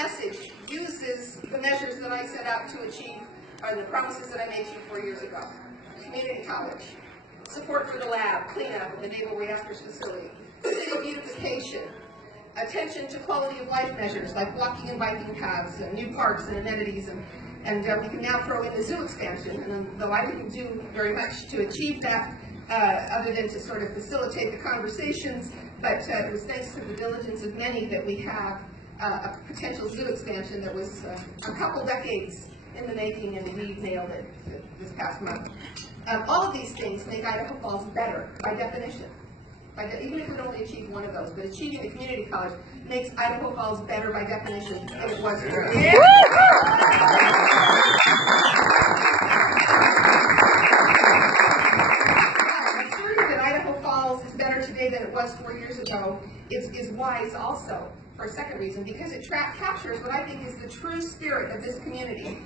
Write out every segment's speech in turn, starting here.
message uses the measures that I set out to achieve, or the promises that I made to you 4 years ago. Community college, support for the lab, cleanup of the Naval Reactors facility, city beautification, attention to quality of life measures like walking and biking paths, and new parks and amenities, and we can now throw in the zoo expansion. And though I didn't do very much to achieve that, other than to sort of facilitate the conversations, but it was thanks to the diligence of many that we have a potential zoo expansion that was a couple decades in the making, and indeed nailed it this past month. All of these things make Idaho Falls better by definition. Even if we only achieve one of those, but achieving the community college makes Idaho Falls better by definition than it was. Yeah. Asserting that Idaho Falls is better today than it was 4 years ago is wise also, for a second reason, because it captures what I think is the true spirit of this community,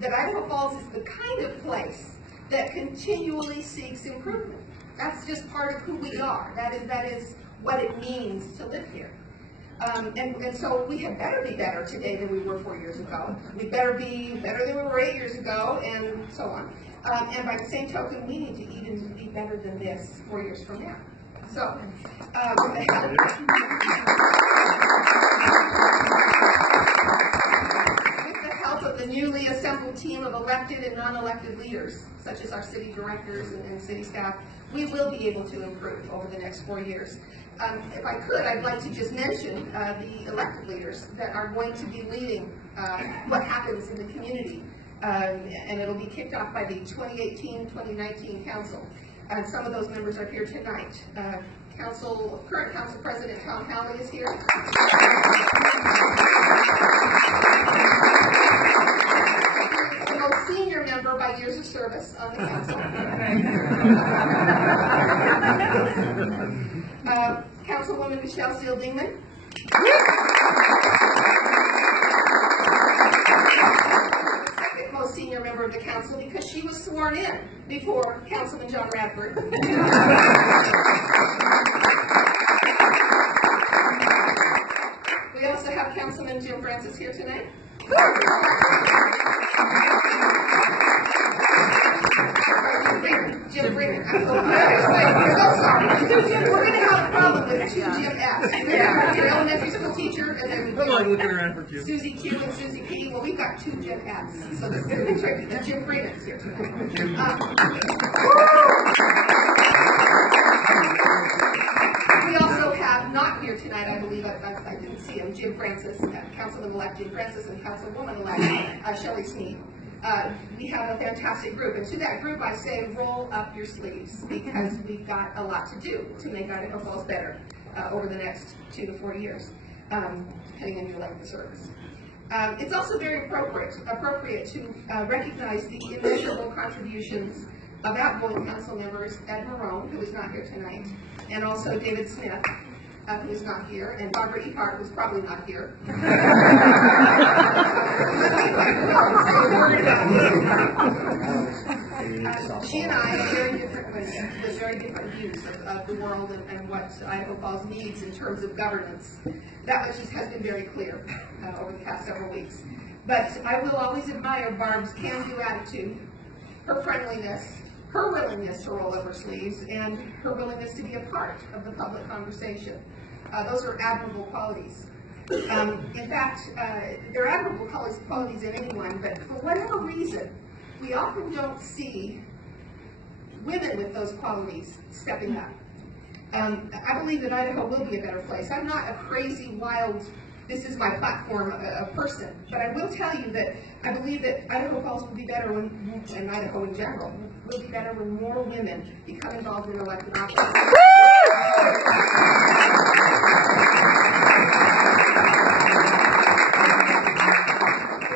that Idaho Falls is the kind of place that continually seeks improvement. That's just part of who we are. That is what it means to live here. And so we had better be better today than we were 4 years ago. We better be better than we were 8 years ago, and so on. And by the same token, we need to even be better than this 4 years from now. So, with the help of the newly assembled team of elected and non-elected leaders, such as our city directors and city staff, we will be able to improve over the next 4 years. If I could, I'd like to just mention the elected leaders that are going to be leading what happens in the community, and it'll be kicked off by the 2018-2019 council. Some of those members are here tonight. Current council president Tom Halley is here. The most senior member by years of service on the council. Councilwoman Michelle Seal-Dingman. Second most senior member of the council because she was sworn in before Councilman John Radford. We also have Councilman Jim Francis here tonight. Jim Freeman. We're going to have a problem with two Jim F's. Your elementary school teacher, and then looking around for Jim. Susie Q and Susie P. Well, we've got two Jim F's, so that's tricky. And Jim Freeman is here tonight. We also have not here tonight, I believe, I didn't see him, Jim Francis, Councilman-elect Jim Francis, and Councilwoman-elect Shelley Sneed. We have a fantastic group, and to that group I say roll up your sleeves, because we've got a lot to do to make Idaho Falls better over the next 2 to 4 years, depending on your length of service. It's also very appropriate to recognize the immeasurable contributions of outgoing council members Ed Marone, who is not here tonight, and also David Smith, who is not here, and Barbara Ehart, who's probably not here. She and I have very different views of the world and what Idaho Falls needs in terms of governance. That just has been very clear over the past several weeks. But I will always admire Barb's can-do attitude, her friendliness, her willingness to roll up her sleeves, and her willingness to be a part of the public conversation. Those are admirable qualities. In fact, they're admirable qualities in anyone, but for whatever reason, we often don't see women with those qualities stepping up. I believe that Idaho will be a better place. I'm not a crazy, wild, this is my platform person, but I will tell you that I believe that Idaho Falls will be better and Idaho in general, will be better when more women become involved in elected office.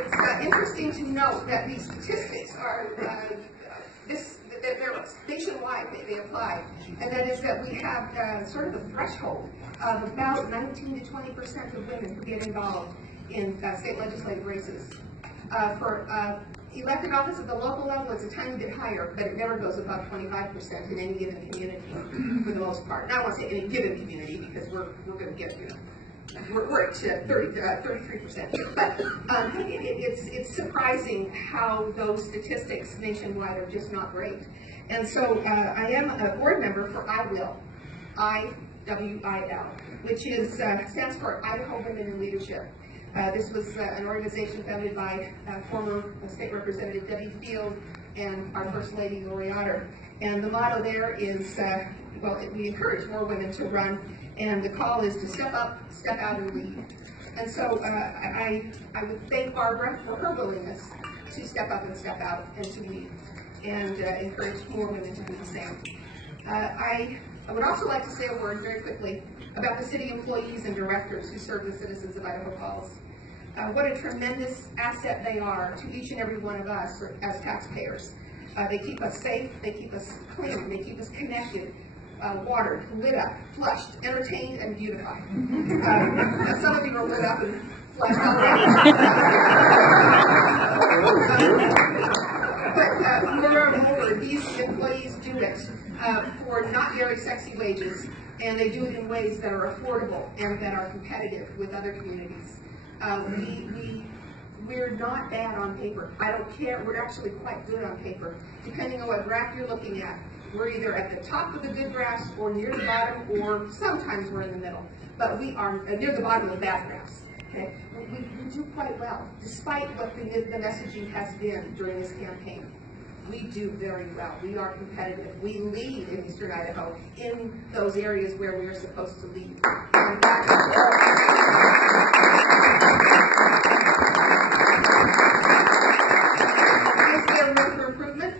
It's interesting to note that these statistics are they're nationwide, they apply, and that is that we have sort of a threshold of about 19 to 20% of women who get involved in state legislative races. For elected office at the local level, it's a tiny bit higher, but it never goes above 25% in any given community, for the most part. Now, I won't say any given community, because we're going to get we're at 33%. But it's surprising how those statistics nationwide are just not great. And so I am a board member for IWIL, IWIL, which stands for Idaho Women in Leadership. This was an organization founded by former State Representative Debbie Field and our First Lady, Lori Otter. And the motto there is, we encourage more women to run, and the call is to step up, step out, and lead. And so I would thank Barbara for her willingness to step up and step out and to lead, and encourage more women to do the same. I would also like to say a word very quickly about the city employees and directors who serve the citizens of Idaho Falls. What a tremendous asset they are to each and every one of us as taxpayers. They keep us safe, they keep us clean, they keep us connected, watered, lit up, flushed, entertained, and beautified. Some of you are lit up and flushed already. But moreover, these employees do it for not very sexy wages, and they do it in ways that are affordable and that are competitive with other communities. We're not bad on paper. I don't care. We're actually quite good on paper. Depending on what graph you're looking at, we're either at the top of the good graphs or near the bottom, or sometimes we're in the middle. But we are near the bottom of bad graphs. Okay? We do quite well, despite what the messaging has been during this campaign. We do very well. We are competitive. We lead in Eastern Idaho in those areas where we are supposed to lead. Is there room for improvement?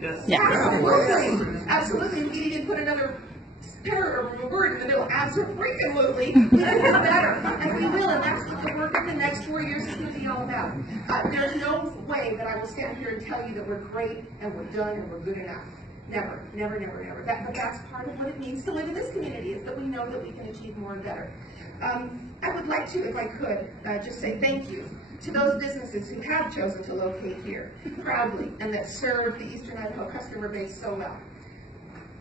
Yes. Yeah. Absolutely. Absolutely. We can even put another word in the middle. Absolutely. We can do better. And we will. And that's what the work of the next 4 years is going to be all about. There's no way that I will stand here and tell you that we're great and we're done and we're good enough. Never, never, never, never. But that's part of what it means to live in this community, is that we know that we can achieve more and better. I would like to, if I could, just say thank you to those businesses who have chosen to locate here proudly and that serve the Eastern Idaho customer base so well.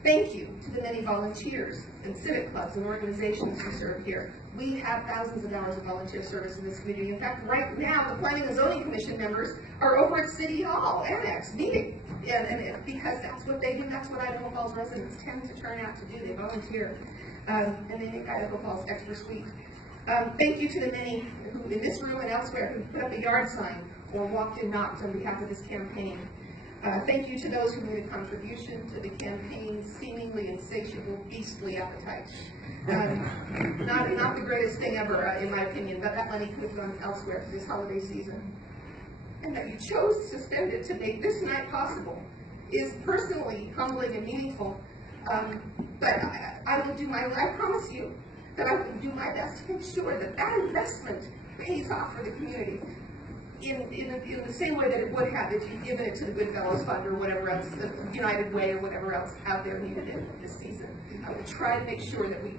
Thank you to the many volunteers and civic clubs and organizations who serve here. We have thousands of hours of volunteer service in this community. In fact, right now, the Planning and Zoning Commission members are over at City Hall Annex meeting. And because that's what they do, that's what Idaho Falls residents tend to turn out to do. They volunteer, and they make Idaho Falls extra sweet. Thank you to the many who, in this room and elsewhere, who put up a yard sign or walked and knocked on behalf of this campaign. Thank you to those who made a contribution to the campaign's seemingly insatiable, beastly appetite. Not the greatest thing ever, in my opinion, but that money could have gone elsewhere for this holiday season. And that you chose to spend it to make this night possible is personally humbling and meaningful. But I promise you that I will do my best to make sure that that investment pays off for the community in the same way that it would have if you'd given it to the Goodfellows Fund or whatever else, the United Way or whatever else out there needed it this season. I will try to make sure that we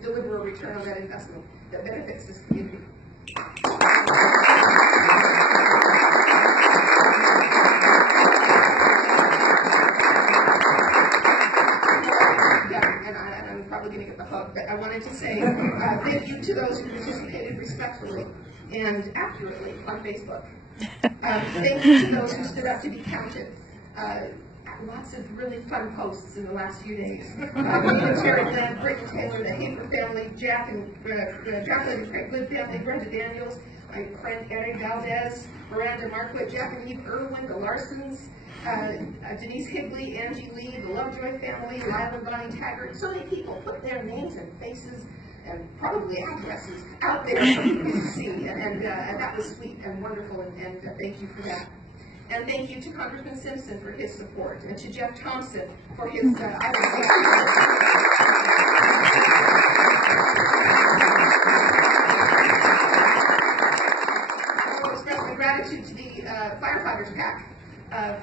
deliver a return on that investment that benefits this community. And I'm probably going to get the hook, but I wanted to say thank you to those who participated respectfully and accurately on Facebook. Thank you to those who stood up to be counted. Lots of really fun posts in the last few days. Terry Glenn, Britton Taylor, the Hafer family, Jack and Jacqueline and Craig Good family, Brenda Daniels, my friend Eric Valdez, Miranda Marquette, Jack and Eve Irwin, the Larsons, Denise Higley, Angie Lee, the Lovejoy family, Lila and Bonnie Taggart. So many people put their names and faces and probably addresses out there for you to see, and that was sweet and wonderful, and thank you for that. And thank you to Congressman Simpson for his support, and to Jeff Thompson for his I will express my gratitude to the firefighters PAC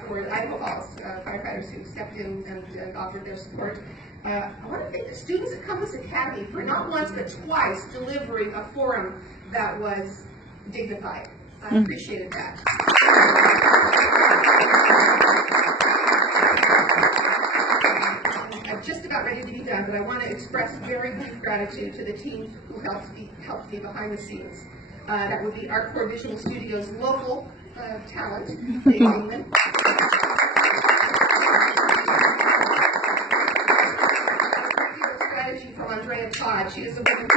for Idaho Falls firefighters who stepped in and offered their support. I want to thank the students at Compass Academy for not once but twice delivering a forum that was dignified. I appreciated that. just about ready to be done, but I want to express very brief gratitude to the team who helped me behind the scenes. That would be Art Core Visual Studios' local talent, Dave Engman. Strategy from Andrea Todd. She is a woman.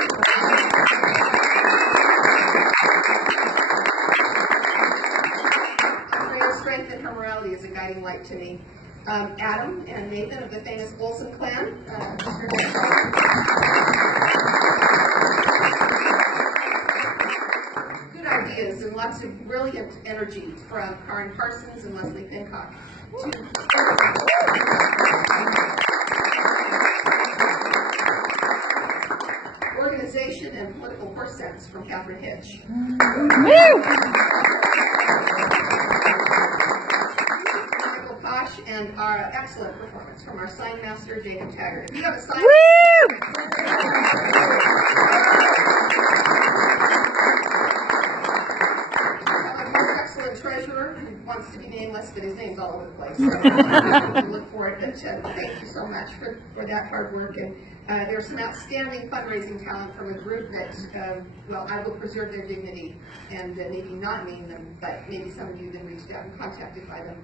Andrea's strength and her morality is a guiding light to me. Adam and Nathan of the famous Olsen clan. Good ideas and lots of brilliant energy from Karen Parsons and Leslie Pincock. Organization and political horse sense from Catherine Hitch. And our excellent performance from our sign master, Jacob Taggart. If you have a sign our excellent treasurer who wants to be nameless, but his name's all over the place. So to look for it. But thank you so much for that hard work. And there's some outstanding fundraising talent from a group that, well, I will preserve their dignity and maybe not name them, but maybe some of you then reached out and contacted by them.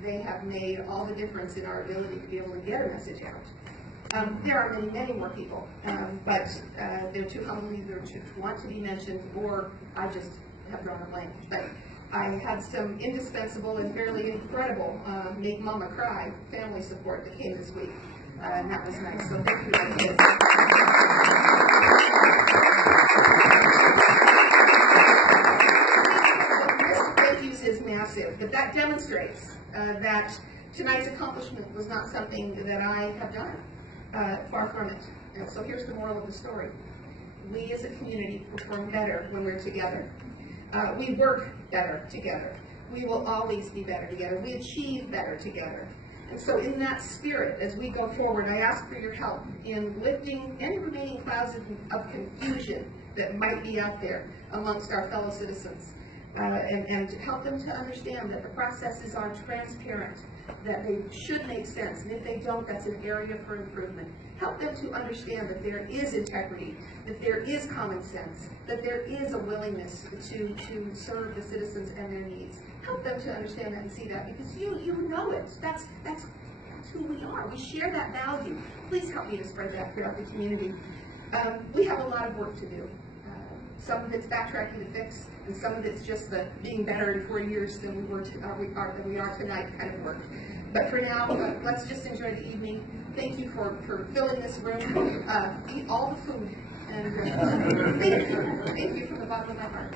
They have made all the difference in our ability to be able to get a message out. There are many, many more people, but they're too humble either to want to be mentioned, or I just have drawn a blank. But I had some indispensable and fairly incredible Make Mama Cry family support that came this week, and that was nice. So thank you, my kids. Is massive, but that demonstrates that tonight's accomplishment was not something that I have done. Far from it. And so here's the moral of the story. We as a community perform better when we're together. We work better together. We will always be better together. We achieve better together. And so in that spirit, as we go forward, I ask for your help in lifting any remaining clouds of confusion that might be out there amongst our fellow citizens. And help them to understand that the processes are transparent, that they should make sense, and if they don't, that's an area for improvement. Help them to understand that there is integrity, that there is common sense, that there is a willingness to serve the citizens and their needs. Help them to understand that and see that, because you know it. That's who we are. We share that value. Please help me to spread that throughout the community. We have a lot of work to do. Some of it's backtracking to fix, and some of it's just the being better in 4 years than we are tonight kind of work. But for now, let's just enjoy the evening. Thank you for filling this room. Eat all the food, and thank you from the bottom of my heart.